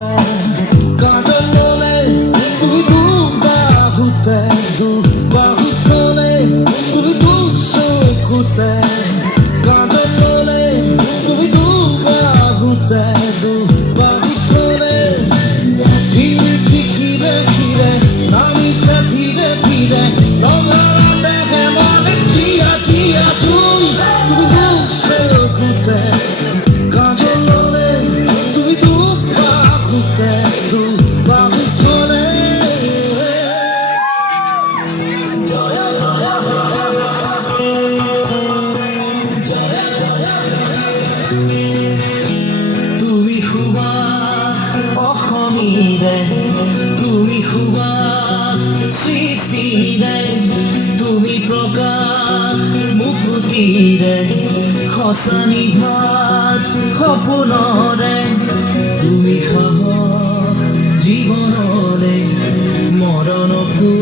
কাজলে তুমি দুবাহুতে দুবাহুতলে তুমি দুচকুতে কাজলে তুমি দুবাহুতে দুবাহুতলে ধীরে ধীরে ধীরে নামিছে ধীরে ধীরে নভাতে হেমালে জিয়া জিয়া তুমি দুচকুতে কাজলে তুমি দুবাহুতে দুবাহুতলে তুমি খুবা অসমীৰে তুমি খুবা সৃষ্টিৰে তুমি প্ৰকাশ মুকুতিৰে সঁচা নিভাজ সপোনৰে তুমি সাহস জীৱনৰে মৰণকো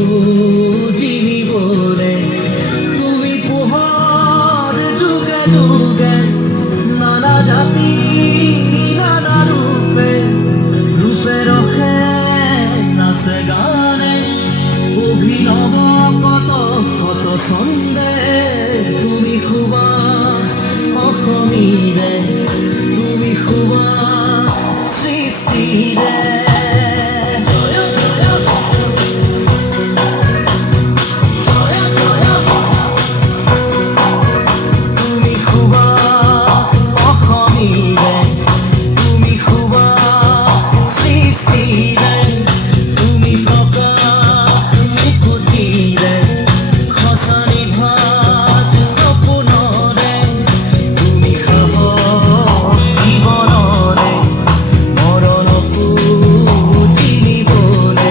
জিনিবৰে তুমি পোহৰ যুগে যুগে নানা জাতি নানা ৰূপে ৰূপে ৰখে নাচে গানে অভিনব কত কত ছন্দে তুমি খুবা অসমীৰে তুমি খুবা সৃষ্টিৰে তুমি খুবা অসমীৰে তুমি খুবা সৃষ্টিৰে তুমি প্ৰকাশ মুকুতিৰে সঁচা নিভাজ সপোনৰে তুমি সাহস জীৱনৰে মৰণকো জিনিবৰে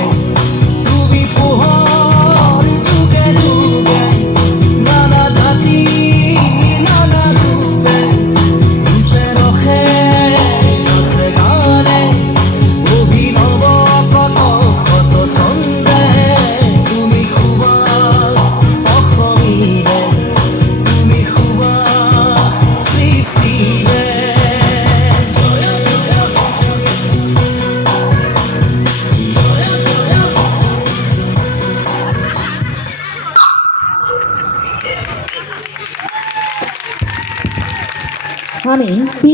তুমি পোহৰ যুগে যুগে নানা জাতি নানা ৰূপে ৰূপে ৰখে নাচে গানে অভিনৱ কত কত ছন্দে তুমি খুবা অসমীৰে তুমি খুবা সৃষ্টিৰে আমি